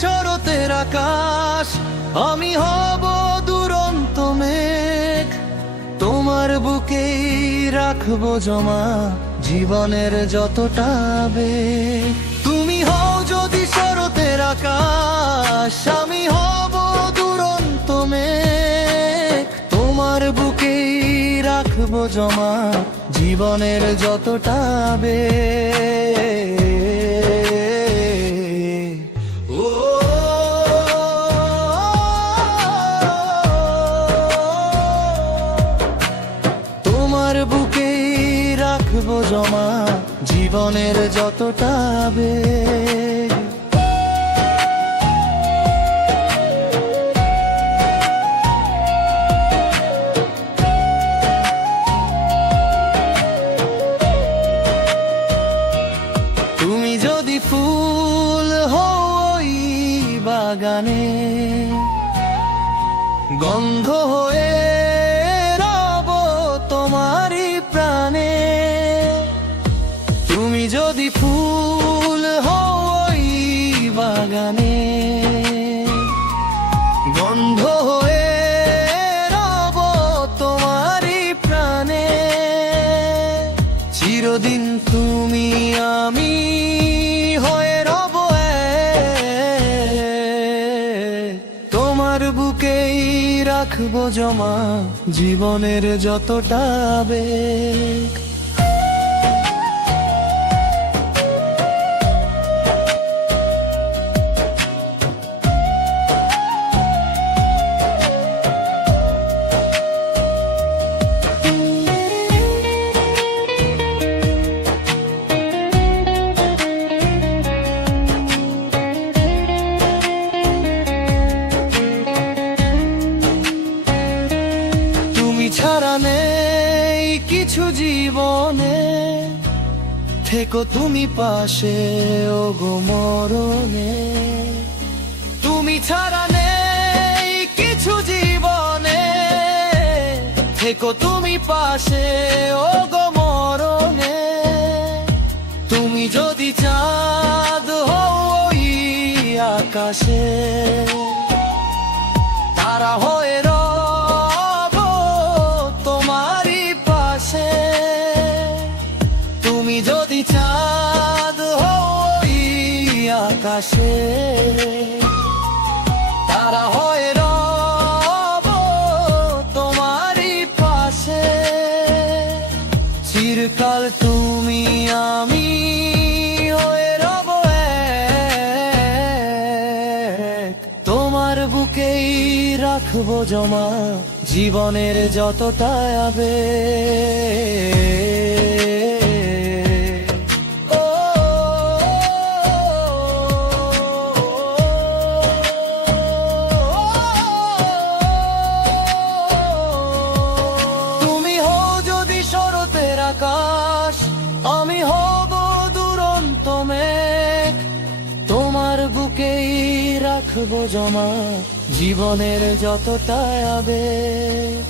শরতের আকাশ, আমি হব দুরন্ত মেঘ। তোমার বুকেই রাখবো জমা জীবনের যতটা আবেগ। তুমি হও যদি শরতের আকাশ, আমি হব দুরন্ত মেঘ। তোমার বুকেই রাখবো জমা জীবনের যতটা আবেগ। তোমার বুকেই রাখবো জমা জীবনের যতটা আবেগ। তুমি যদি ফুল হও ওই বাগানে, গন্ধ হয়ে রব তোমারই প্রাণে। তুমি যদি ফুল হও ওই বাগানে, গন্ধ হয়ে রব তোমারই প্রাণে। চিরদিন তুমি আমি হয়ে রব এক। তোমার বুকেই রাখবো জমা জীবনের যতটা আবেগ। ছাড়া নেই কিছু জীবনে, থেকো তুমি পাশে ও গো মরণে। তুমি ছাড়া নেই কিছু জীবনে, থেকো তুমি পাশে ও গো মরণে। তুমি যদি চাঁদ হও ওই আকাশে, তারা হয়ে তুমি যদি চাঁদ হও ওই আকাশে, তারা হয়ে রব তোমারই পাশে। চিরকাল তুমি আমি হয়ে রব এক। তোমার বুকেই রাখবো জমা জীবনের যতটা আবেগ। আকাশ, আমি হব দুরন্ত মেঘ। তোমার বুকেই রাখবো জমা জীবনের যতটা আবেগ।